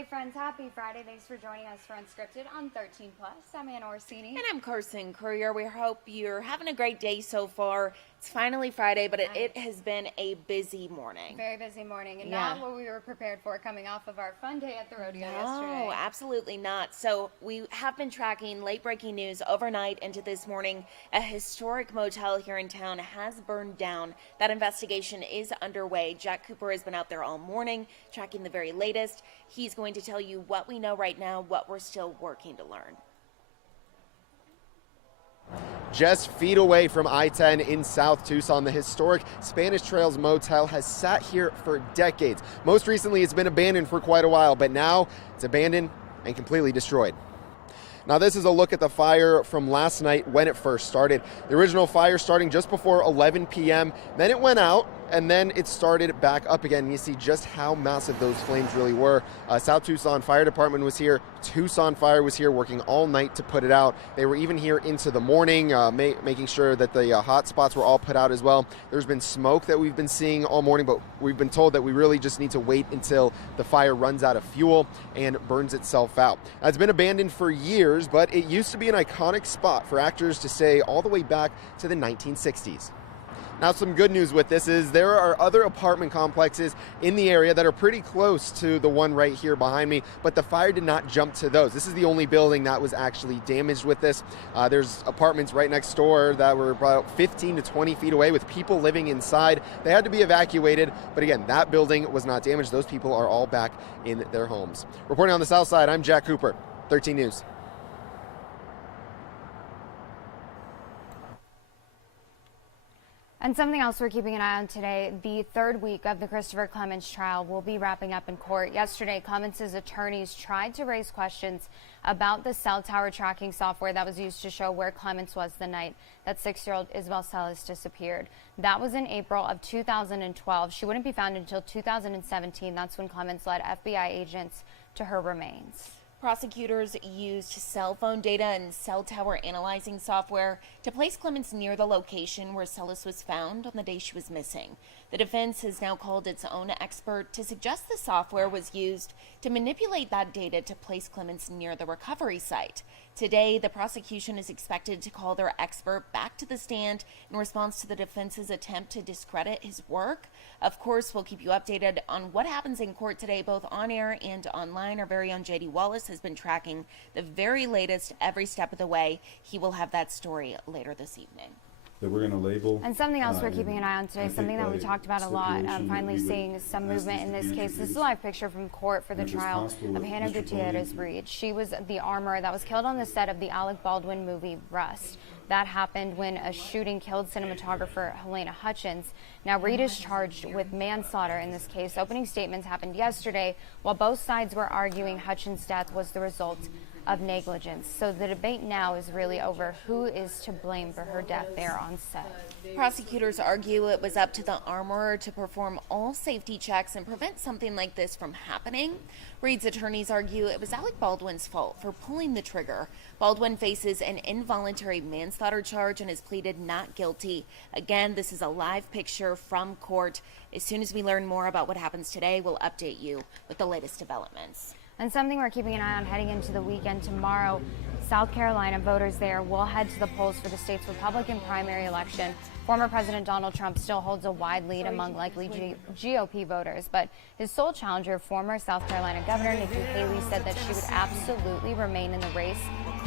Hey friends, happy Friday. Thanks for joining us for Unscripted on 13 Plus. I'm Anna Orsini. And I'm Carson Courier. We hope you're having a great day so far. It's finally Friday, but it has been a busy morning. Very busy morning, and not what we were prepared for coming off of our fun day at the rodeo yesterday. No, absolutely not. So we have been tracking late-breaking news overnight into this morning. A historic motel here in town has burned down. That investigation is underway. Jack Cooper has been out there all morning tracking the very latest. He's going to tell you what we know right now, what we're still working to learn. Just feet away from I-10 in South Tucson, the historic Spanish Trails Motel has sat here for decades. Most recently, it's been abandoned for quite a while, but now it's abandoned and completely destroyed. Now, this is a look at the fire from last night when it first started. The original fire starting just before 11 p.m. Then it went out, and then it started back up again. You see just how massive those flames really were. South Tucson Fire Department was here. Tucson Fire was here working all night to put it out. They were even here into the morning, making sure that the hot spots were all put out as well. There's been smoke that we've been seeing all morning, but we've been told that we really just need to wait until the fire runs out of fuel and burns itself out. It's been abandoned for years, but it used to be an iconic spot for actors to stay all the way back to the 1960s. Now, some good news with this is there are other apartment complexes in the area that are pretty close to the one right here behind me, but the fire did not jump to those. This is the only building that was actually damaged with this. There's apartments right next door that were about 15 to 20 feet away with people living inside. They had to be evacuated, but again, that building was not damaged. Those people are all back in their homes. Reporting on the south side, I'm Jack Cooper, 13 News. And something else we're keeping an eye on today, the third week of the Christopher Clemens trial will be wrapping up in court. Yesterday, Clemens' attorneys tried to raise questions about the cell tower tracking software that was used to show where Clemens was the night that 6-year-old Isabel Celis disappeared. That was in April of 2012. She wouldn't be found until 2017. That's when Clemens led FBI agents to her remains. Prosecutors used cell phone data and cell tower analyzing software to place Clemens near the location where Celis was found on the day she was missing. The defense has now called its own expert to suggest the software was used to manipulate that data to place Clemens near the recovery site. Today, the prosecution is expected to call their expert back to the stand in response to the defense's attempt to discredit his work. Of course, we'll keep you updated on what happens in court today, both on air and online. Our very own JD Wallace has been tracking the very latest every step of the way. He will have that story later this evening. That we're going to label. And something else we're keeping an eye on today, something that we talked about a lot, finally seeing some movement in this case. This is a live picture from court for the trial of Hannah Gutierrez Reed. She was the armorer that was killed on the set of the Alec Baldwin movie Rust. That happened when a shooting killed cinematographer Helena Hutchins. Now, Reed is charged with manslaughter in this case. Opening statements happened yesterday while both sides were arguing Hutchins' death was the result of negligence. So the debate now is really over who is to blame for her death there on set. Prosecutors argue it was up to the armorer to perform all safety checks and prevent something like this from happening. Reed's attorneys argue it was Alec Baldwin's fault for pulling the trigger. Baldwin faces an involuntary manslaughter charge and has pleaded not guilty. Again, this is a live picture from court. As soon as we learn more about what happens today, we'll update you with the latest developments. And something we're keeping an eye on heading into the weekend tomorrow, South Carolina voters there will head to the polls for the state's Republican primary election. Former President Donald Trump still holds a wide lead among likely GOP voters, but his sole challenger, former South Carolina Governor Nikki Haley, said that she would absolutely remain in the race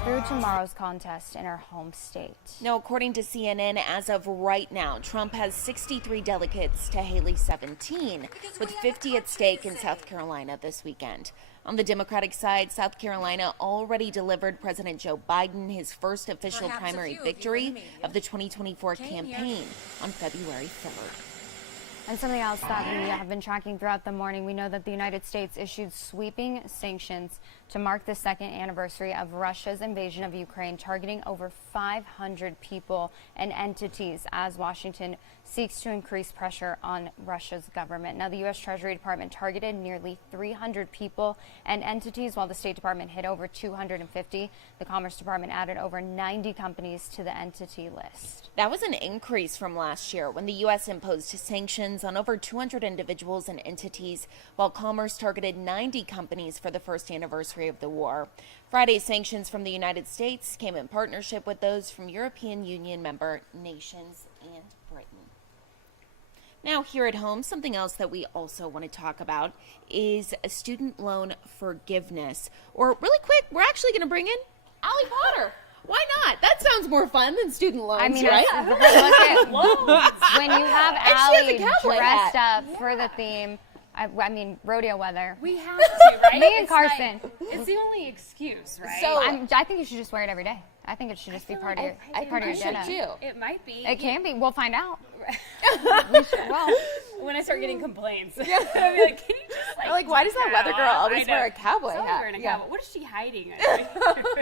through tomorrow's contest in her home state. Now, according to CNN, as of right now, Trump has 63 delegates to Haley's 17, with 50 at stake in South Carolina this weekend. On the Democratic side, South Carolina already delivered President Joe Biden his first official primary victory of the 2024 campaign on February 3rd. And something else that we have been tracking throughout the morning, we know that the United States issued sweeping sanctions to mark the second anniversary of Russia's invasion of Ukraine, targeting over 500 people and entities as Washington seeks to increase pressure on Russia's government. Now, the U.S. Treasury Department targeted nearly 300 people and entities, while the State Department hit over 250. The Commerce Department added over 90 companies to the entity list. That was an increase from last year when the U.S. imposed sanctions on over 200 individuals and entities, while Commerce targeted 90 companies for the first anniversary of the war. Friday's sanctions from the United States came in partnership with those from European Union member nations and Britain. Now, here at home, something else that we also want to talk about is student loan forgiveness. Or really quick, we're actually going to bring in Allie Potter. Why not? That sounds more fun than student loans, I mean, right? look at when you have Allie dressed up for the theme. I mean, rodeo weather. We have to, right? Me and Carson. It's the only excuse, right? So I think you should just wear it every day. I think it should just be part of your dinner. It might be. It can be. We'll find out. We should. Well, when I start getting complaints, I'll be like, "Can you just like why does that weather girl always wear a cowboy hat? Wearing a cowboy. What is she hiding?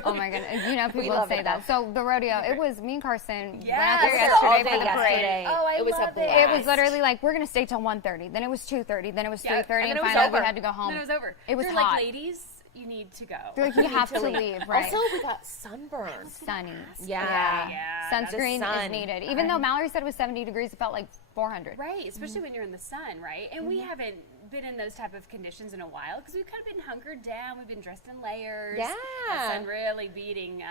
oh my goodness, you know people say that. So the rodeo, it was me and Carson went Yeah, out there yesterday for the parade. Oh, I It was a love blast. It was literally like we're gonna stay till 1:30. Then it was 2:30. Then it was 3:30, and then and it was finally over. we had to go home. Then it was over. It was They're hot. like, ladies, you need to go. They're like, you have to leave, right? Also, we got sunburn. Sunny. Yeah. Sunscreen sun. is needed. Even though Mallory said it was 70 degrees, it felt like 400. Right, especially when you're in the sun, right? And we haven't been in those type of conditions in a while because we've kind of been hunkered down. We've been dressed in layers. Yeah. The sun really beating.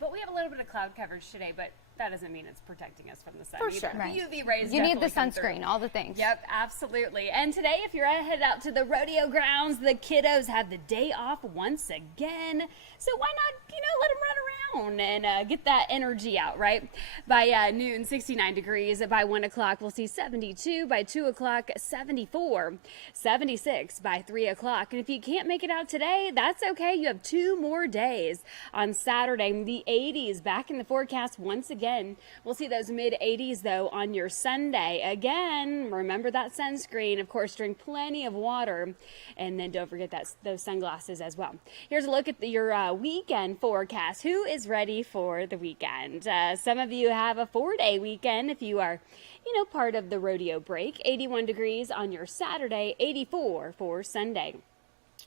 But we have a little bit of cloud coverage today, but that doesn't mean it's protecting us from the sun. For either. sure. The Right. UV rays You need the definitely come through. sunscreen, all the things. Yep, absolutely. And today, if you're headed out to the rodeo grounds, the kiddos have the day off once again. So why not, let them run around and get that energy out, right? By noon, 69 degrees. By 1 o'clock, we'll see 72. By 2 o'clock, 74. 76 by 3 o'clock. And if you can't make it out today, that's okay. You have 2 more days. On Saturday, the 80s back in the forecast once again. We'll see those mid-80s, though, on your Sunday. Again, remember that sunscreen. Of course, drink plenty of water. And then don't forget those sunglasses as well. Here's a look at your weekend forecast. Who is ready for the weekend? Some of you have a 4-day weekend if you are, part of the rodeo break. 81 degrees on your Saturday, 84 for Sunday.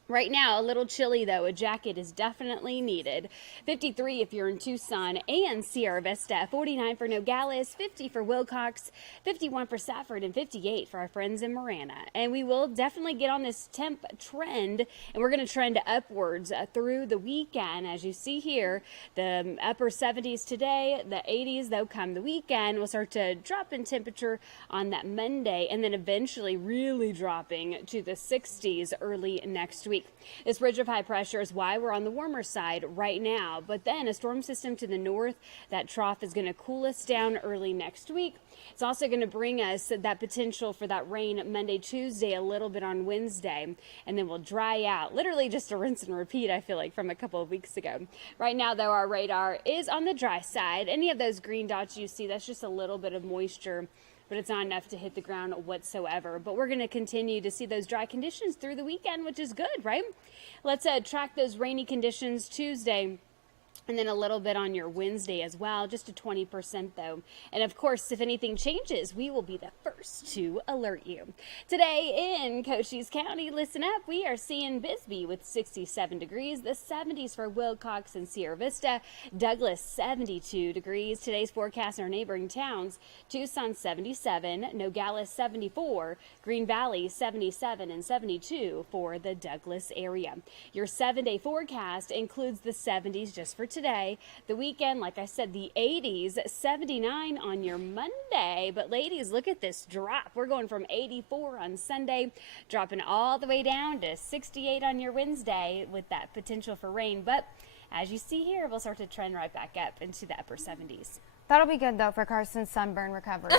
Right now, a little chilly, though. A jacket is definitely needed. 53 if you're in Tucson and Sierra Vista. 49 for Nogales, 50 for Wilcox, 51 for Safford, and 58 for our friends in Marana. And we will definitely get on this temp trend, and we're going to trend upwards through the weekend. As you see here, the upper 70s today, the 80s, though, come the weekend. We'll start to drop in temperature on that Monday, and then eventually really dropping to the 60s early next week. This ridge of high pressure is why we're on the warmer side right now. But then a storm system to the north, that trough is going to cool us down early next week. It's also going to bring us that potential for that rain Monday, Tuesday, a little bit on Wednesday, and then we'll dry out. Literally just a rinse and repeat, I feel like, from a couple of weeks ago. Right now, though, our radar is on the dry side. Any of those green dots you see, that's just a little bit of moisture, but it's not enough to hit the ground whatsoever. But we're going to continue to see those dry conditions through the weekend, which is good, right? Let's track those rainy conditions Tuesday. And then a little bit on your Wednesday as well, just a 20% though. And of course, if anything changes, we will be the first to alert you. Today in Cochise County, listen up, we are seeing Bisbee with 67 degrees, the 70s for Wilcox and Sierra Vista, Douglas 72 degrees. Today's forecast in our neighboring towns, Tucson 77, Nogales 74, Green Valley 77 and 72 for the Douglas area. Your 7-day forecast includes the 70s just for today. The weekend, like I said, the 80s, 79 on your Monday. But ladies, look at this drop. We're going from 84 on Sunday, dropping all the way down to 68 on your Wednesday with that potential for rain. But as you see here, we'll start to trend right back up into the upper 70s. That'll be good, though, for Carson's sunburn recovery.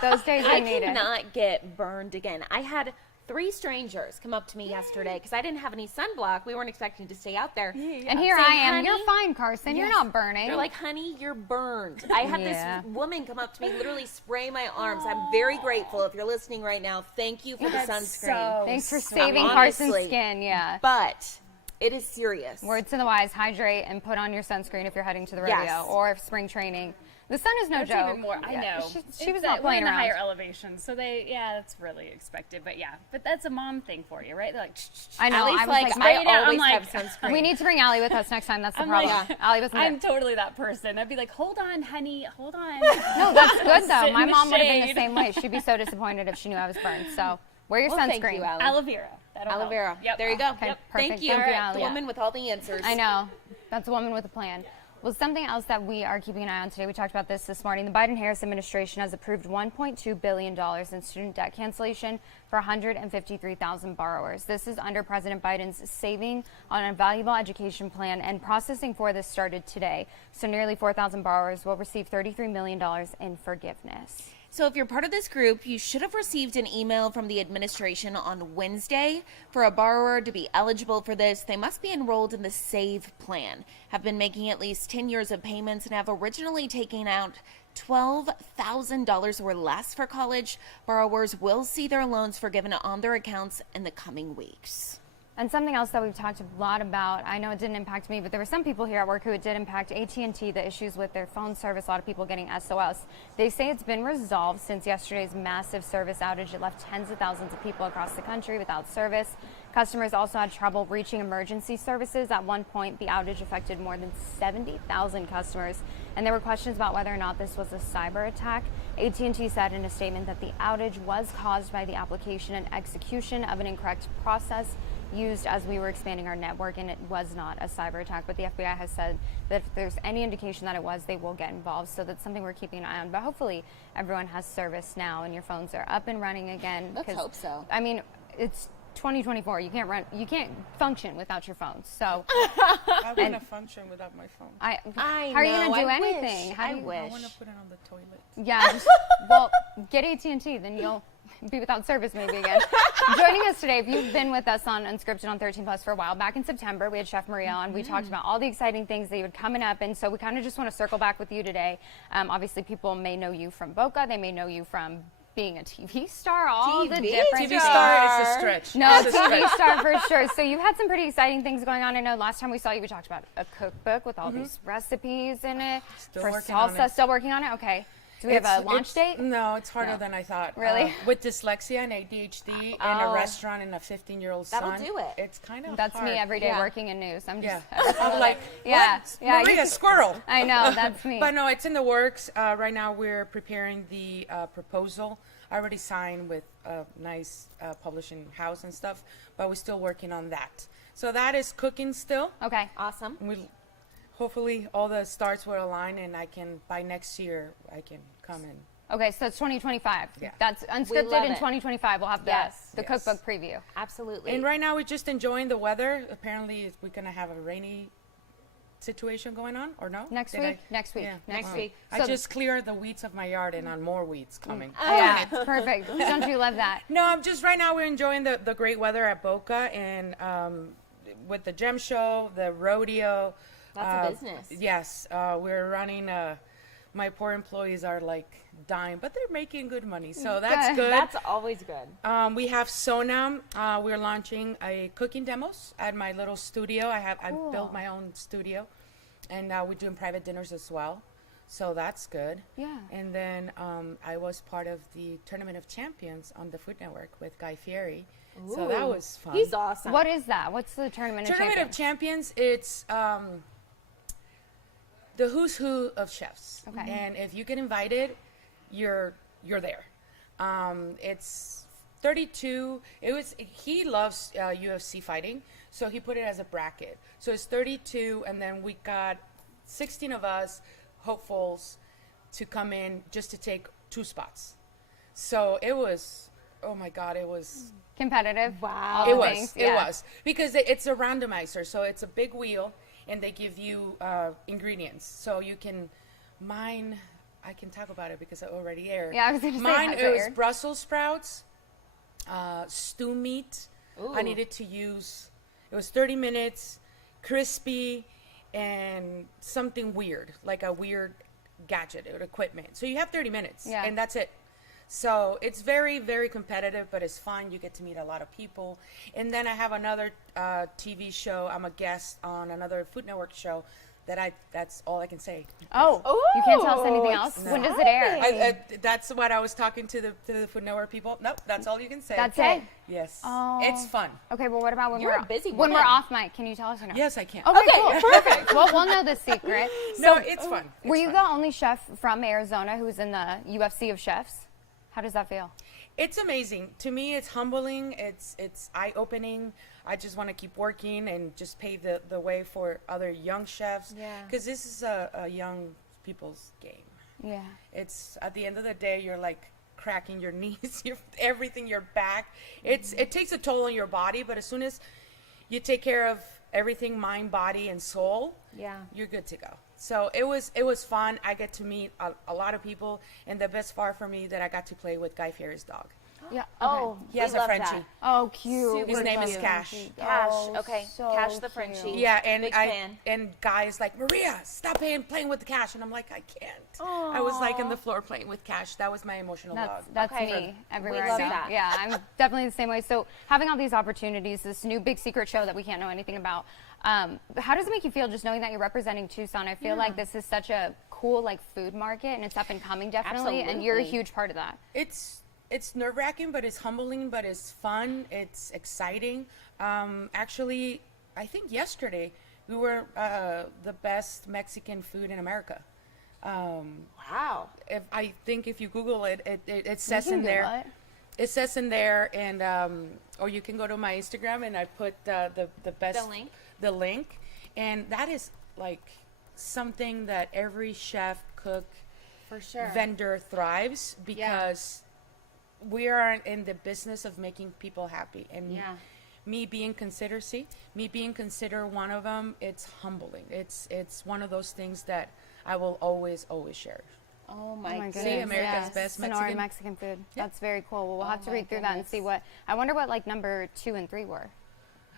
those days are needed. I cannot get burned again. I had 3 strangers come up to me yesterday because I didn't have any sunblock. We weren't expecting to stay out there. And here Saying, I am. "Honey," You're fine, Carson. You're not burning. They're like, "Honey, you're burned." I had Yeah. this woman come up to me, literally spray my arms. I'm very grateful. If you're listening right now, thank you for the sunscreen. Thanks for saving Honestly. Carson's skin, yeah. But it is serious. Words to the wise, hydrate and put on your sunscreen if you're heading to the rodeo Yes. or if spring training. The sun is no That's joke. even more. I Yeah, know. She was It's not we're playing in the around. higher elevation, so that's really expected. But but that's a mom thing for you, right? They're like, I know. Allie's I was like, like, I I'm always like- have sunscreen. we need to bring Allie with us next time. That's the I'm problem. like, Allie wasn't I'm there. totally that person. I'd be like, hold on, honey, hold on. No, that's good though. Sit in My the mom would have been the shade. same way. She'd be so disappointed if she knew I was burned. So wear your Well, sunscreen. thank you, Allie. Aloe vera. That'll Aloe help. vera. Yep. There you go. Okay, Yep. perfect. Thank you. Thank you, The Allie. woman with all the answers. I know. That's a woman with a plan. Well, something else that we are keeping an eye on today, we talked about this morning. The Biden-Harris administration has approved $1.2 billion in student debt cancellation for 153,000 borrowers. This is under President Biden's Saving on a Valuable Education Plan, and processing for this started today. So nearly 4,000 borrowers will receive $33 million in forgiveness. So if you're part of this group, you should have received an email from the administration on Wednesday. For a borrower to be eligible for this, they must be enrolled in the SAVE plan, have been making at least 10 years of payments, and have originally taken out $12,000 or less for college. Borrowers will see their loans forgiven on their accounts in the coming weeks. And something else that we've talked a lot about, I know it didn't impact me, but there were some people here at work who it did impact. AT&T, the issues with their phone service, a lot of people getting SOS. They say it's been resolved since yesterday's massive service outage. It left tens of thousands of people across the country without service. Customers also had trouble reaching emergency services. At one point, the outage affected more than 70,000 customers, and there were questions about whether or not this was a cyber attack. AT&T said in a statement that the outage was caused by the application and execution of an incorrect process used as we were expanding our network, and it was not a cyber attack. But the FBI has said that if there's any indication that it was, they will get involved. So that's something we're keeping an eye on. But hopefully everyone has service now and your phones are up and running again. Let's hope so. I mean, it's 2024. You can't function without your phone. So I want to function without my phone. I how are you know, gonna do I anything? wish. How do I you- wish. I want to put it on the toilet. Yeah, well, get AT&T, then you'll be without service maybe again. Joining us today, if you've been with us on Unscripted on 13 Plus for a while, back in September, we had Chef Maria on. We talked about all the exciting things that you had coming up, and so we kind of just want to circle back with you today. Obviously, people may know you from Boca. They may know you from being a TV star, all the TV different TV things. star is a stretch. No, It's a TV stretch. star for sure. So you've had some pretty exciting things going on. I know last time we saw you, we talked about a cookbook with all these recipes in it. Still for working on salsa. it. Still working on it? Okay. Do we have a launch date? No, it's harder No. than I thought. Really? With dyslexia and ADHD and a restaurant and a 15-year-old son. That'll do it. It's kind of That's hard. me every day Yeah. working in news. I'm Yeah. just I'm like, yeah, what? yeah. Maria, you- squirrel. I know, that's me. But no, it's in the works. Right now we're preparing the proposal. I already signed with a nice publishing house and stuff, but we're still working on that. So that is cooking still. Okay. Awesome. Hopefully all the stars will align and I can, by next year, I can come in. Okay, so it's 2025. Yeah. That's We unscripted love in it. 2025. We'll have the Yes. the Yes. cookbook preview. Absolutely. And right now we're just enjoying the weather. Apparently we're going to have a rainy situation going on, or no? Next Did week? Next week. Yeah. Next Wow. week. I So- just cleared the weeds of my yard and on more weeds coming. Yeah, perfect. Don't you love that? No, I'm just right now we're enjoying the great weather at Boca and with the gem show, the rodeo. That's a business. Yes, we're running. My poor employees are like dying, but they're making good money, so that's Good. good. That's always good. We have Sonam. We're launching a cooking demos at my little studio. I built my own studio, and we're doing private dinners as well. So that's good. Yeah. And then I was part of the Tournament of Champions on the Food Network with Guy Fieri. So that Ooh. was fun. He's awesome. What is that? What's the Tournament of Tournament Champions? of Champions, it's the who's who of chefs. Okay. And if you get invited, you're there. It's 32. He loves UFC fighting, so he put it as a bracket. So it's 32, and then we got 16 of us hopefuls to come in just to take 2 spots. So it was, oh my God, it was. Competitive. Wow. All It the was. things. It Yeah. was because it's a randomizer. So it's a big wheel, and they give you ingredients. So you can mine. I can talk about it because I already aired. Yeah, I was gonna say, mine. has It it was aired? Brussels sprouts, stew meat. I Ooh. needed to use. It was 30 minutes, crispy, and something weird, like a weird gadget or equipment. So you have 30 minutes, Yeah. and that's it. So it's very, very competitive, but it's fun. You get to meet a lot of people. And then I have another TV show. I'm a guest on another Food Network show that's all I can say. Oh, you can't tell us anything else? When does it air? That's what I was talking to the Food Network people. Nope, that's all you can say. That's it? Yes. Oh. It's fun. Okay, well, what about when You're we're a busy when we're woman. off mic? Can you tell us or no? Yes, I can. Okay, cool. Perfect. Well, we'll know the secret. No, it's fun. Were It's you fun. the only chef from Arizona who's in the UFC of chefs? How does that feel? It's amazing. To me, it's humbling. It's eye-opening. I just want to keep working and just pave the way for other young chefs. Yeah. Because this is a young people's game. Yeah. It's at the end of the day, you're like cracking your knees, everything, your back. It takes a toll on your body, but as soon as you take care of everything, mind, body, and soul, Yeah. you're good to go. So it was fun. I get to meet a lot of people, and the best part for me that I got to play with Guy Fieri's dog. Yeah. Okay. Oh, He has we a love Frenchie. that. Oh, cute. His name is cute. Cash. Cash. Oh, Okay. so Cash the cute. Frenchie. Yeah, and Big fan. and Guy is like, Maria, stop playing with the Cash, and I'm like, I can't. I was like on the floor playing with Cash. That was my emotional dog. That's Okay. me everywhere We I love go. that. Yeah, I'm definitely the same way. So having all these opportunities, this new big secret show that we can't know anything about, how does it make you feel just knowing that you're representing Tucson? I feel like this is such a cool like food market, and it's up and coming definitely, and you're a Absolutely. huge part of that. It's nerve-wracking, but it's humbling, but it's fun. It's exciting. Actually, I think yesterday we were the best Mexican food in America. Wow. If you Google it, it says You can in there. Google it. It says in there, and or you can go to my Instagram, and I put the best The link? the link, and that is like something that every chef, cook, For sure. vendor thrives because we are in the business of making people happy, and Yeah. me being considered one of them, it's humbling. It's one of those things that I will always share. Oh my, Oh my goodness. See, America's yes. best Sonora Mexican. Mexican food. That's very cool. Well, we'll have to my read through that and goodness. see what. I wonder what like number 2 and 3 were.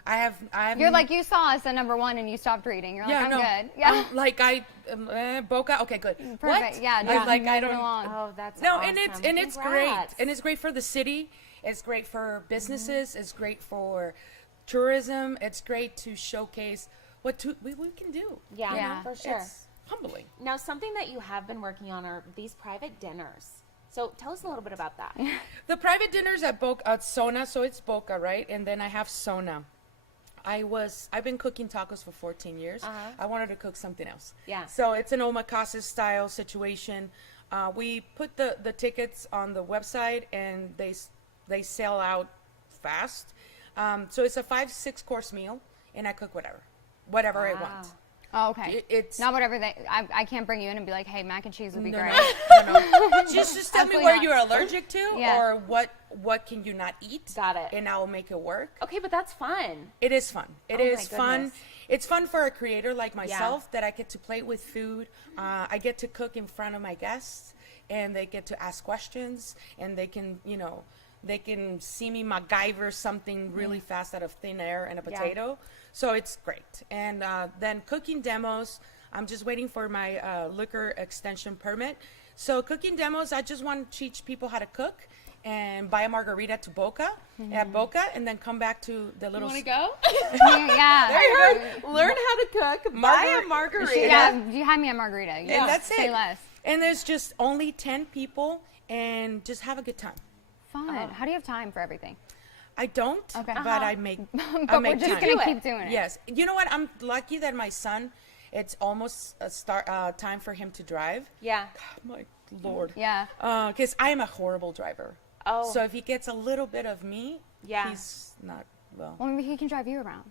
I have. You're like, you saw us at number 1 and you stopped reading. You're like, I'm good. Yeah. Boca. Okay, good. Perfect. What? Yeah. I was just like, I moving don't. along. Oh, that's No, awesome. and it's great, Congrats. and it's great for the city. It's great for businesses. It's great for tourism. It's great to showcase what we can do. Yeah, Yeah. for sure. It's humbling. Now, something that you have been working on are these private dinners. So tell us a little bit about that. The private dinners at Sona, so it's Boca, right? And then I have Sona. I've been cooking tacos for 14 years. I wanted to cook something else. Yeah. So it's an omakase style situation. We put the tickets on the website, and they sell out fast. So it's a 5-6 course meal, and I cook whatever I want. Oh, okay. It's not whatever I can't bring you in and be like, hey, mac and cheese would be great. No. Just tell me Absolutely where not. you're allergic to, Yeah. or what can you not eat. Got it. And I will make it work. Okay, but that's fun. It is fun. It Oh my is fun. goodness. It's fun for a creator like myself that I get to play with food. I get to cook in front of my guests, and they get to ask questions, and they can, they can see me MacGyver something really fast out of thin air and a potato. So it's great. And then cooking demos. I'm just waiting for my liquor extension permit. So cooking demos, I just want to teach people how to cook and buy a margarita to Boca, at Boca, and then come back to the little... Want to go? Yeah. Learn how to cook, buy a margarita. Yeah, you had me a margarita. And that's Say it. less. And there's just only 10 people, and just have a good time. Fun. How do you have time for everything? I don't, Okay. but I make But I make we're just time. gonna keep doing it. Yes. You know what? I'm lucky that my son, it's almost time for him to drive. Yeah. My Lord. Yeah. Because I am a horrible driver. Oh. So if he gets a little bit of me, Yeah. he's not, well, Well, maybe he can drive you around.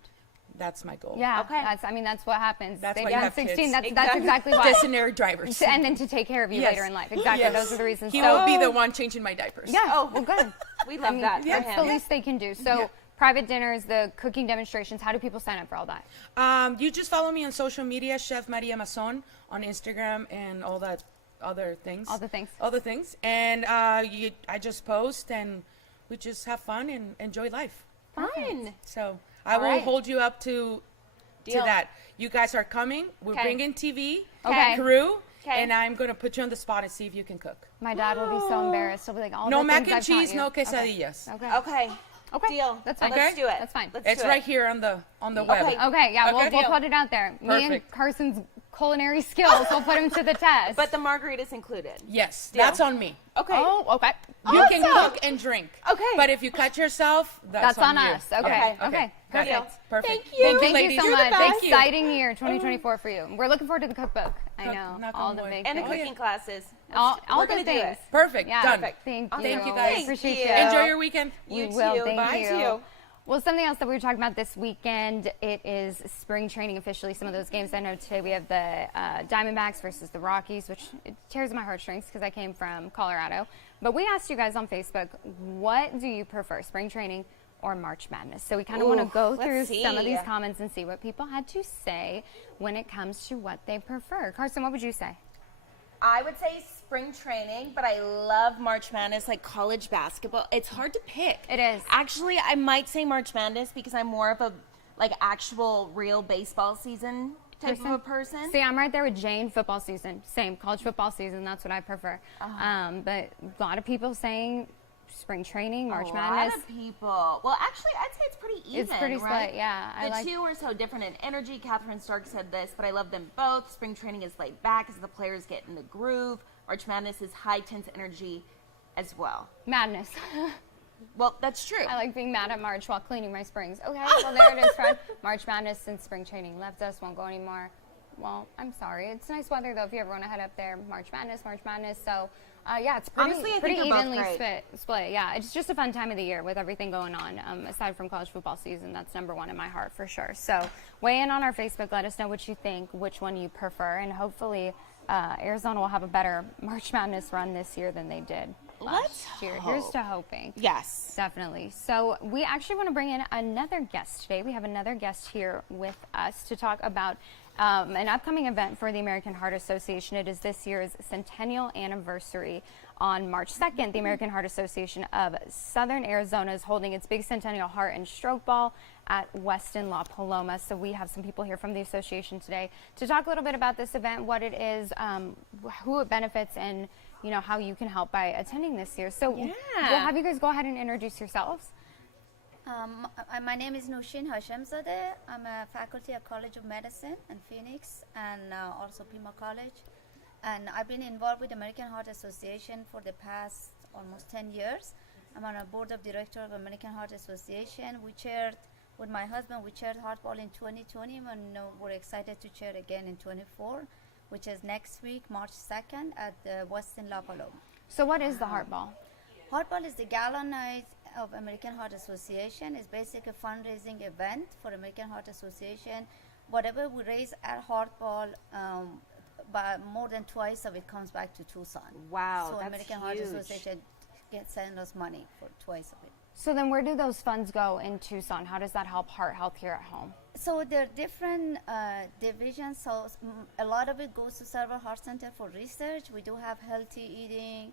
that's my goal. Yeah. Okay. That's what happens. That's They why you turn have 16. kids. That's exactly why. Stationary drivers. And then to take care of you Yes. later in life. Exactly. Yes. Those are the reasons. He So- will be the one changing my diapers. Yeah. Oh. Well, good. We love that for That's the him. least they can do. So, private dinners, the cooking demonstrations. How do people sign up for all that? You just follow me on social media, Chef Maria Mazon, on Instagram and all that other things. All the things. All the things. And I just post, and we just have fun and enjoy life. Fun. So I will right. hold you up to Deal. that. You guys are coming. We're Okay. bringing TV, Okay. crew, Okay. and I'm going to put you on the spot and see if you can cook. My dad will be so embarrassed. He'll be like, all No the mac things and I've taught cheese, you. no Okay. quesadillas. Okay. Okay. Okay. Deal. That's fine. Let's do it. That's fine. Let's It's do it. right here on the web. Okay. Okay, yeah, Okay. we'll put it out there. Me and Perfect. Carson's culinary skills will put him to the test. But the margarita's included. Yes, Deal. that's on me. Okay. Oh, okay. You can Awesome. cook and drink. Okay. But if you cut yourself, That's on you. us. Okay. Okay. Perfect. Got it. Perfect. Thank you. Thank ladies. you so You're the much. best. Thank you. Exciting year, 2024 for you. We're looking forward to the cookbook. I know knock all on the wood. big And the things. cooking classes. All We're the gonna do things. it. Perfect. Yeah. Done. Thank you. Thank you, We guys. appreciate you. you. Enjoy your weekend. We You will. too. Thank Bye. you. Well, something else that we were talking about this weekend, it is spring training officially. Some of those games, I know today we have the Diamondbacks versus the Rockies, which it tears my heartstrings because I came from Colorado. But we asked you guys on Facebook, what do you prefer, spring training or March Madness? So we kind of want to go through let's some of see. these comments and see what people had to say when it comes to what they prefer. Carson, what would you say? I would say spring training, but I love March Madness, like college basketball. It's hard to pick. It is. Actually, I might say March Madness because I'm more of a like actual real baseball season type of a person. See, I'm right there with Jane. Football season, same college football season. That's what I prefer. But a lot of people saying spring training, March Madness. A lot of people. Well, actually, I'd say it's pretty even. It's pretty right? split, yeah. The two are so different in energy. Catherine Stark said this, but I love them both. Spring training is laid back as the players get in the groove. March Madness is high tense energy as well. Madness. Well, that's true. I like being mad at March while cleaning my springs. Okay, well there it is, friend. March Madness since spring training left us, won't go anymore. Well, I'm sorry. It's nice weather though if you ever want to head up there. March Madness. So yeah, it's pretty, Honestly, I think pretty they're both evenly great. split. Yeah, it's just a fun time of the year with everything going on. Aside from college football season, that's number one in my heart for sure. So weigh in on our Facebook. Let us know what you think, which one you prefer, and hopefully Arizona will have a better March Madness run this year than they did last year. Here's to hoping. Yes. Definitely. So we actually want to bring in another guest today. We have another guest here with us to talk about an upcoming event for the American Heart Association. It is this year's centennial anniversary. On March 2nd, the American Heart Association of Southern Arizona is holding its big centennial heart and stroke ball at Weston La Paloma. So we have some people here from the association today to talk a little bit about this event, what it is, who it benefits, and you know how you can help by attending this year. So we'll have you guys go ahead and introduce yourselves. My name is Nushin Hashemzadeh. I'm a faculty at College of Medicine in Phoenix and also Pima College. And I've been involved with the American Heart Association for the past almost 10 years. I'm on a board of directors of American Heart Association. With my husband, we chaired Heartball in 2020, and we're excited to chair again in 24, which is next week, March 2nd, at the Westin La Paloma. So what is the Heart Ball? Heartball is the gala night of American Heart Association. It's basically a fundraising event for American Heart Association. Whatever we raise at Heartball, but more than twice of it comes back to Tucson. Wow, so that's American huge. Heart Association send us money for twice of it. So then where do those funds go in Tucson? How does that help heart health here at home? So there are different divisions. So a lot of it goes to Server Heart Center for research. We do have healthy eating,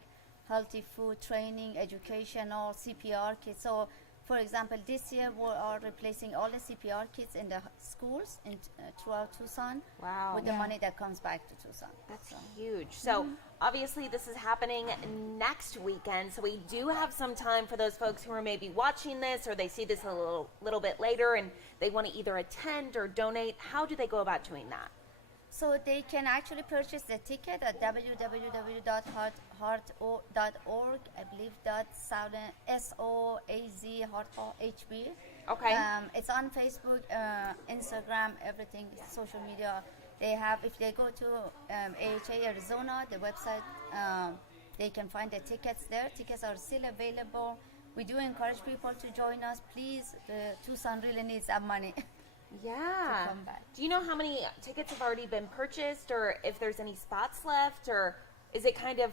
healthy food training, educational, CPR kits. So for example, this year we are replacing all the CPR kits in the schools throughout Tucson with the money that comes back to Tucson. That's huge. So obviously this is happening next weekend. So we do have some time for those folks who are maybe watching this or they see this a little bit later and they want to either attend or donate. How do they go about doing that? So they can actually purchase the ticket at www.heartorg, I believe SOAZ HB. Okay. It's on Facebook, Instagram, everything, social media. They have, if they go to AHA Arizona, the website, they can find the tickets there. Tickets are still available. We do encourage people to join us. Please, Tucson really needs that money. Yeah. come back. Do you know how many tickets have already been purchased or if there's any spots left, or is it kind of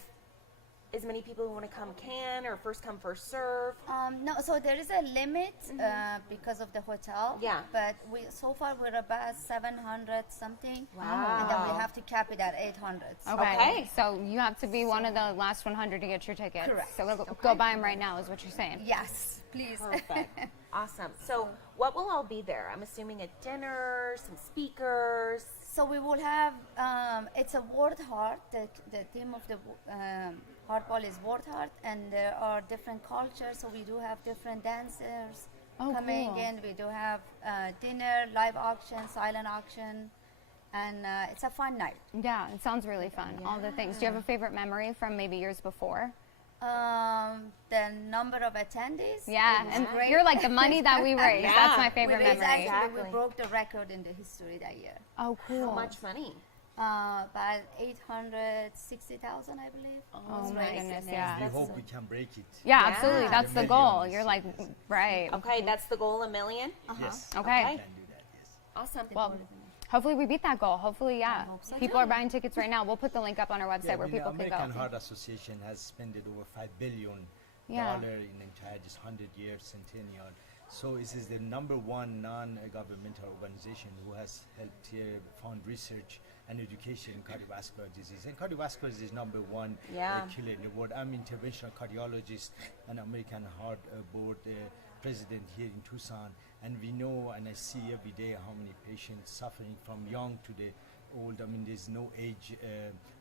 as many people who want to come can, or first come first serve? No, so there is a limit because of the hotel. Yeah. But so far we're about 700 something. Wow. And then we have to cap it at 800. Okay. So you have to be one of the last 100 to get your tickets. Correct. So go buy them right now is what you're saying. Yes, please. Perfect. Awesome. So what will all be there? I'm assuming a dinner, some speakers. So we will have, it's a World Heart. The theme of the Heart Ball is World Heart, and there are different cultures. So we do have different dancers coming cool. in. We do have dinner, live auction, silent auction. and it's a fun night. Yeah, it sounds really fun. All the things. Do you have a favorite memory from maybe years before? The number of attendees. Yeah, was and great. you're like the money that we raised. That's my favorite we raised, memory. actually, we broke the record in the history that year. Oh, cool. How much money? About 860,000, I believe. Oh my goodness, yeah. We hope we can break it. Yeah, absolutely. Yeah. That's the goal. You're like, right. Okay, that's the goal, $1 million? Yes. Okay. We can do that, yes. Awesome. Well, hopefully we beat that goal. Hopefully, yeah. hope so People are buying tickets right now. We'll put the link up on our website where I mean, people can American go. Heart Association has spent over $5 billion Yeah. in the entire just 100-year centennial. So this is the #1 non-governmental organization who has helped fund research and education in cardiovascular disease. And cardiovascular disease is #1 killer in the world. I'm interventional cardiologist and American Heart Board president here in Tucson. And we know, and I see every day how many patients suffering from young to the old. I mean, there's no age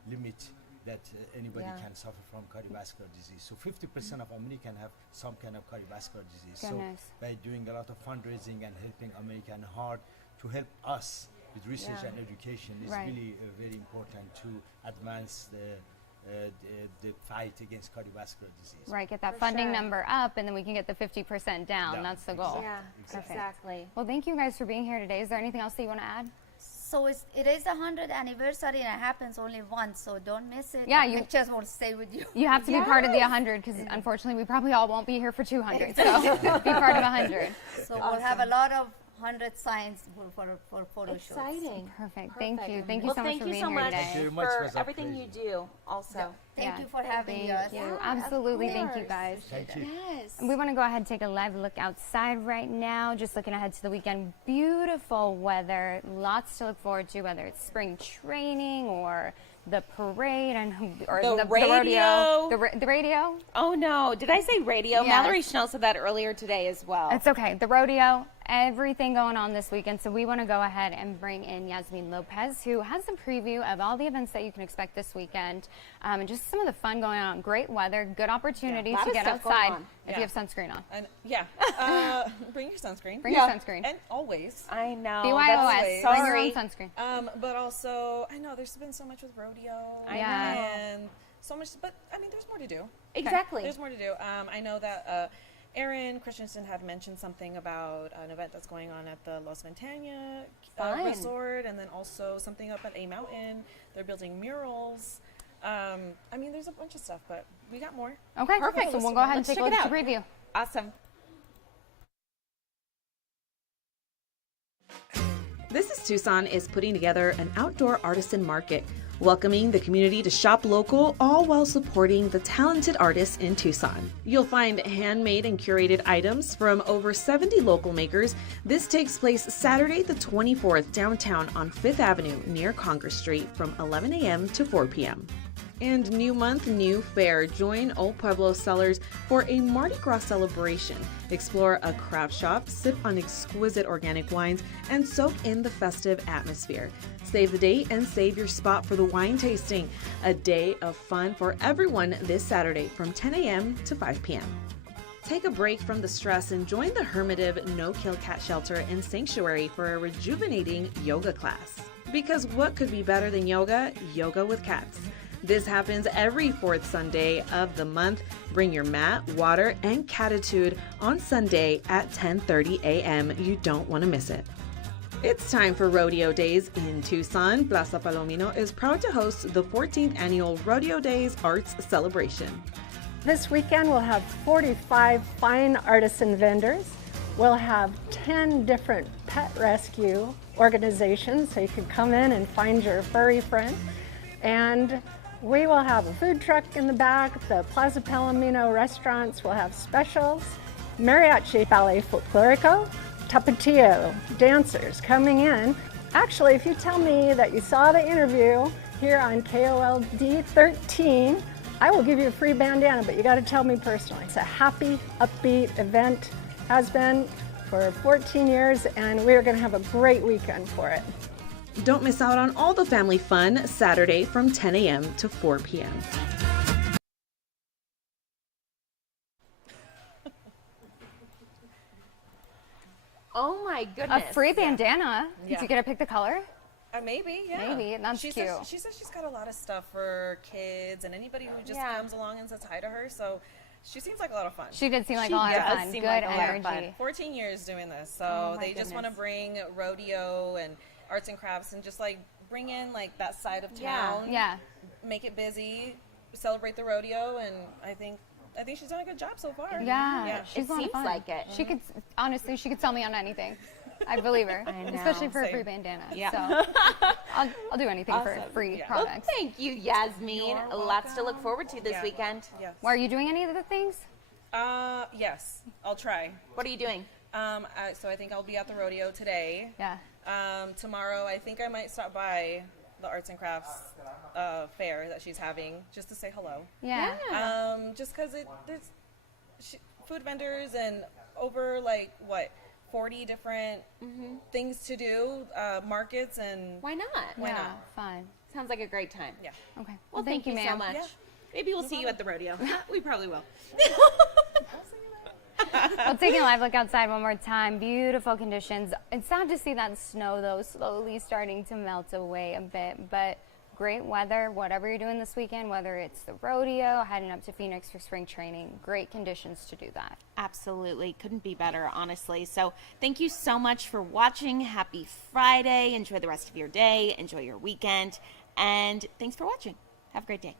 limit that anybody can suffer from cardiovascular disease. So 50% of Americans have some kind of cardiovascular disease. Goodness. So by doing a lot of fundraising and helping American Heart to help us with research and education is really very important to advance the fight against cardiovascular disease. Right, get that funding number up, and then we can get the 50% down. That's the goal. Yeah, Perfect. exactly. Well, thank you guys for being here today. Is there anything else that you want to add? So it is the 100th anniversary, and it happens only once, so don't miss it. Yeah, The you- pictures will stay with you. You have to be part of the 100 because unfortunately we probably all won't be here for 200. So be part of 100. So we'll have a lot of 100 signs for photo shoots. Exciting. Perfect. Thank you. Thank you Well, so much thank for you being so here much today. Thank you very much. It for was a everything you pleasure. do also. Thank Yeah. you for having Thank us. you. Absolutely. Thank you guys. Thank you. Yes. And we want to go ahead and take a live look outside right now, just looking ahead to the weekend. Beautiful weather, lots to look forward to, whether it's spring training or the parade or The the radio. rodeo. The radio? Oh no, did I say radio? Yes. Mallory Schnell said that earlier today as well. It's okay. The rodeo, everything going on this weekend. So we want to go ahead and bring in Yasmin Lopez, who has a preview of all the events that you can expect this weekend, and just some of the fun going on. Great weather, good opportunity Lot to of get stuff going outside on. if you have sunscreen on. And bring your sunscreen. Bring your sunscreen. And always. I know. BYOS. That's Bring your sorry. own sunscreen. But also, I know there's been so much with rodeo. Yeah. And so much, but I mean, there's more to do. Exactly. There's more to do. I know that Aaron Christensen had mentioned something about an event that's going on at the Los Ventana Fun. Resort, and then also something up at A Mountain. They're building murals. I mean, there's a bunch of stuff, but we got more. Okay, Perfect. So we'll go ahead and Let's take a check look it at the preview. Awesome. This is Tucson is putting together an outdoor artisan market, welcoming the community to shop local, all while supporting the talented artists in Tucson. You'll find handmade and curated items from over 70 local makers. This takes place Saturday the 24th downtown on 5th Avenue near Congress Street from 11 a.m. to 4 p.m. And new month, new fair. Join Old Pueblo sellers for a Mardi Gras celebration. Explore a craft shop, sip on exquisite organic wines, and soak in the festive atmosphere. Save the date and save your spot for the wine tasting. A day of fun for everyone this Saturday from 10 a.m. to 5 p.m. Take a break from the stress and join the Hermitive No-Kill Cat Shelter and Sanctuary for a rejuvenating yoga class. Because what could be better than yoga? Yoga with cats. This happens every fourth Sunday of the month. Bring your mat, water, and catitude on Sunday at 10:30 a.m. You don't want to miss it. It's time for Rodeo Days in Tucson. Plaza Palomino is proud to host the 14th annual Rodeo Days Arts Celebration. This weekend we'll have 45 fine artisan vendors. We'll have 10 different pet rescue organizations, so you can come in and find your furry friend. And we will have a food truck in the back. The Plaza Palomino restaurants will have specials. Mariachi Ballet Folklorico, Tapatio dancers coming in. Actually, if you tell me that you saw the interview here on KOLD 13, I will give you a free bandana, but you got to tell me personally. It's a happy, upbeat event, has been for 14 years, and we're going to have a great weekend for it. Don't miss out on all the family fun Saturday from 10 a.m. to 4 p.m. Oh my goodness. A free bandana. Did you get to pick the color? Maybe, yeah. Maybe, that's she cute. She says she's got a lot of stuff for kids and anybody who just Yeah. comes along and says hi to her. So she seems like a lot of fun. She did seem like She a lot of does fun. seem Good like a lot of energy. fun. 14 years doing this, so Oh, my they just want to goodness. bring rodeo and arts and crafts and just like bring in like that side of Yeah. town. Yeah. Make it busy, celebrate the rodeo, and I think she's done a good job so far. Yeah, she's It a lot of seems fun. like it. She could, honestly, she could sell me on anything. I believe her, I know. especially for a Same. free bandana. Yeah. So I'll do anything for Awesome. free Yeah. Well, products. thank you, Yasmin. You're Lots to look welcome. forward to this Yeah. weekend. Yes. Well, are you doing any of the things? Yes, I'll try. What are you doing? So I think I'll be at the rodeo today. Yeah. Tomorrow, I think I might stop by the arts and crafts fair that she's having just to say hello. Yeah. Just because there's food vendors and over 40 different things to do, markets, and Why not? Yeah. not? Fun. Sounds like a great time. yeah. Okay. Well, thank you so ma'am. much. Yeah. Maybe we'll see you at the rodeo. We probably will. Well, taking a live look outside one more time. Beautiful conditions. It's sad to see that snow, though, slowly starting to melt away a bit. But great weather, whatever you're doing this weekend, whether it's the rodeo, heading up to Phoenix for spring training, great conditions to do that. Absolutely. Couldn't be better, honestly. So thank you so much for watching. Happy Friday. Enjoy the rest of your day. Enjoy your weekend. And thanks for watching. Have a great day.